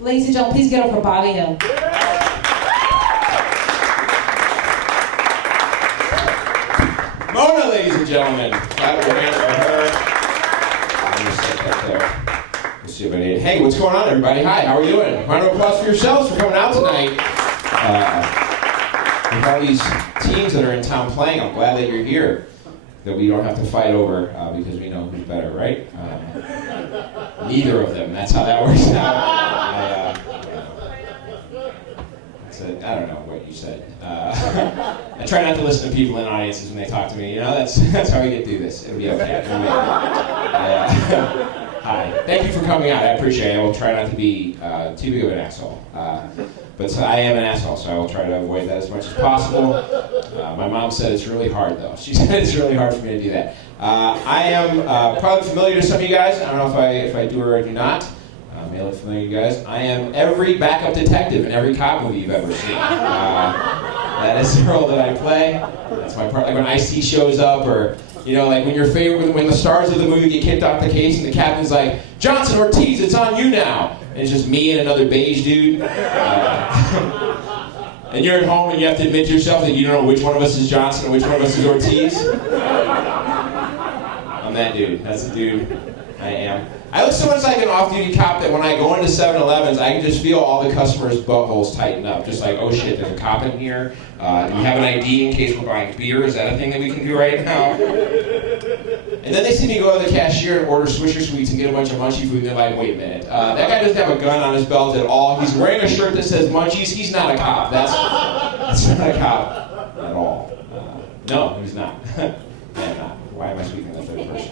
Ladies and gentlemen, please get up for Bobby Hill. Mona, ladies and gentlemen. Clap your hands for her. I'm going to sit right there. Let's see if I need. Hey, what's going on, everybody? Hi, how are you doing? Round of applause for yourselves for coming out tonight. With all these teams that are in town playing, I'm glad that you're here. That we don't have to fight over because we know who's better, right? Neither of them. That's how that works out. I don't know what you said. I try not to listen to people in audiences when they talk to me. You know, that's how we get through this. It'll be okay. Hi. Thank you for coming out. I appreciate it. I will try not to be too big of an asshole. But I am an asshole, so I will try to avoid that as much as possible. My mom said it's really hard, though. She said it's really hard for me to do that. I am probably familiar to some of you guys. I don't know if I do or I do not. May look familiar to you guys. I am every backup detective in every cop movie you've ever seen. That is the role that I play. That's my part. Like when Ice-T shows up, or you know, like when the stars of the movie get kicked off the case, and the captain's like, "Johnson, Ortiz, it's on you now." And it's just me and another beige dude. And you're at home and you have to admit to yourself that you don't know which one of us is Johnson and which one of us is Ortiz. I'm that dude. That's the dude I am. I look so much like an off-duty cop that when I go into 7-Elevens, I can just feel all the customers' buttholes tighten up. Just like, oh shit, there's a cop in here. Do we have an ID in case we're buying beer? Is that a thing that we can do right now? And then they see me go to the cashier and order Swisher Sweets and get a bunch of Munchie food, and they're like, wait a minute. That guy doesn't have a gun on his belt at all. He's wearing a shirt that says Munchies. He's not a cop. That's not a cop at all. No, he's not. I'm not. Why am I speaking in the third person?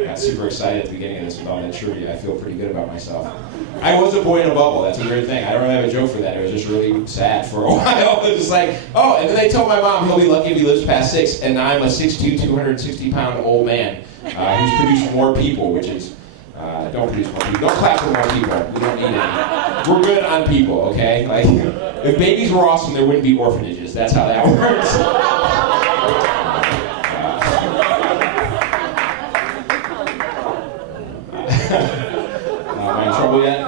I got super excited at the beginning of this with all that trivia. I feel pretty good about myself. I was a boy in a bubble. That's a weird thing. I don't really have a joke for that. It was just really sad for a while. It was just like, oh, and then they told my mom he'll be lucky if he lives past 6, and I'm a 6'2", 260-pound old man who's produced more people, which is, don't produce more people. Don't clap for more people. We don't need any. We're good on people, okay? Like, if babies were awesome, there wouldn't be orphanages. That's how that works. Am I in trouble yet?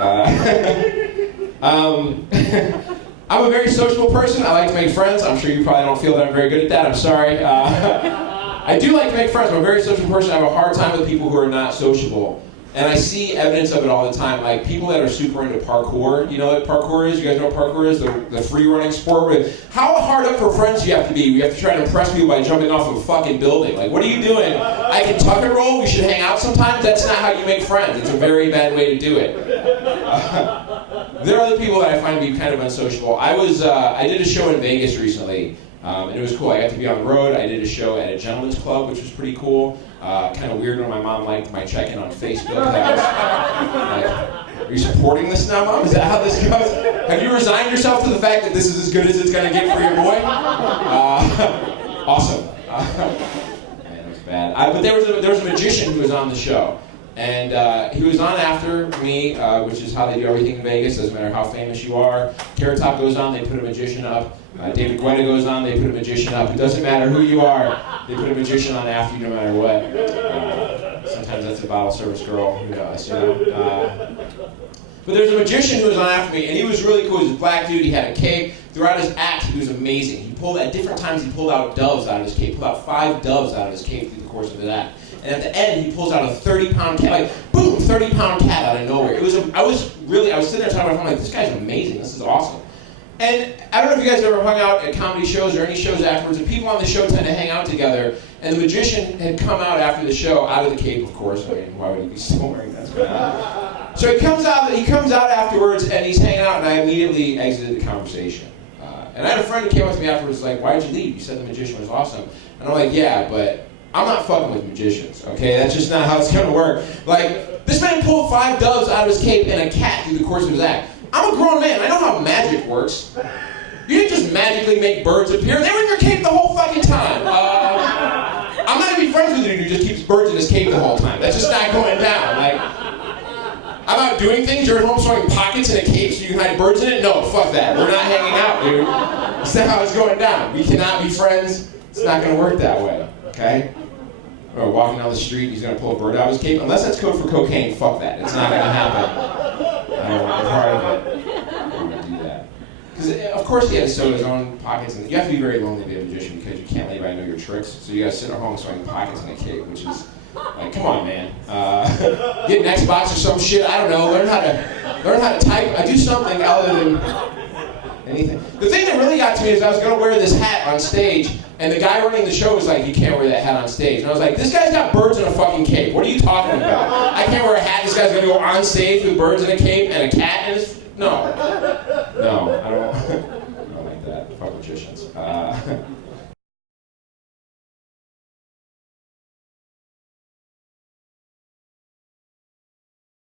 I'm a very sociable person. I like to make friends. I'm sure you probably don't feel that I'm very good at that. I'm sorry. I do like to make friends. I'm a very sociable person. I have a hard time with people who are not sociable. And I see evidence of it all the time. Like people that are super into parkour. You know what parkour is? You guys know what parkour is? The free running sport. How hard up for friends do you have to be? You have to try to impress people by jumping off of a fucking building. Like, what are you doing? I can tuck and roll. We should hang out sometimes. That's not how you make friends. It's a very bad way to do it. There are other people that I find to be kind of unsociable. I did a show in Vegas recently. And it was cool. I got to be on the road. I did a show at a gentleman's club, which was pretty cool. Kind of weird when my mom liked my check-in on Facebook. I was like, are you supporting this now, Mom? Is that how this goes? Have you resigned yourself to the fact that this is as good as it's going to get for your boy? Awesome. Man, that was bad. But there was a magician who was on the show. And he was on after me, which is how they do everything in Vegas. Doesn't matter how famous you are. Carrot Top goes on, they put a magician up. David Guetta goes on, they put a magician up. It doesn't matter who you are, they put a magician on after you no matter what. Sometimes that's a bottle service girl, who knows, you know. But there's a magician who was on after me, and he was really cool. He was a black dude, he had a cape. Throughout his act, he was amazing. At different times, he pulled out doves out of his cape. He pulled out 5 doves out of his cape through the course of his act. And at the end, he pulls out a 30-pound cat, like, boom, 30-pound cat out of nowhere. I was sitting there talking about it, I'm like, this guy's amazing, this is awesome. And I don't know if you guys ever hung out at comedy shows or any shows afterwards, and people on the show tend to hang out together, and the magician had come out after the show, out of the cape, of course. I mean, why would he be still wearing that? So he comes out afterwards, and he's hanging out, and I immediately exited the conversation. And I had a friend who came up to me afterwards, like, why'd you leave? You said the magician was awesome. And I'm like, yeah, but I'm not fucking with magicians, okay? That's just not how it's gonna work. Like, this man pulled 5 doves out of his cape and a cat through the course of his act. I'm a grown man, I know how magic works. You didn't just magically make birds appear, they were in your cape the whole fucking time. I'm not gonna be friends with a dude who just keeps birds in his cape the whole time. That's just not going down. Like, how about doing things? You're at home sewing pockets in a cape so you can hide birds in it? No, fuck that. We're not hanging out, dude. That's not how it's going down. We cannot be friends. It's not gonna work that way, okay? Or walking down the street, he's gonna pull a bird out of his cape. Unless that's code for cocaine, fuck that. It's not gonna happen. I don't want part of it. I don't want to do that. Because, of course, he has to sew his own pockets. And you have to be very lonely to be a magician because you can't let anybody know your tricks. So you got to sit at home sewing pockets in a cape, which is like, come on, man. Get an Xbox or some shit. I don't know. Learn how to type. I do something other than anything. The thing that really got to me is I was going to wear this hat on stage, and the guy running the show was like, you can't wear that hat on stage. And I was like, this guy's got birds in a fucking cape. What are you talking about? I can't wear a hat. This guy's going to go on stage with birds in a cape and a cat in his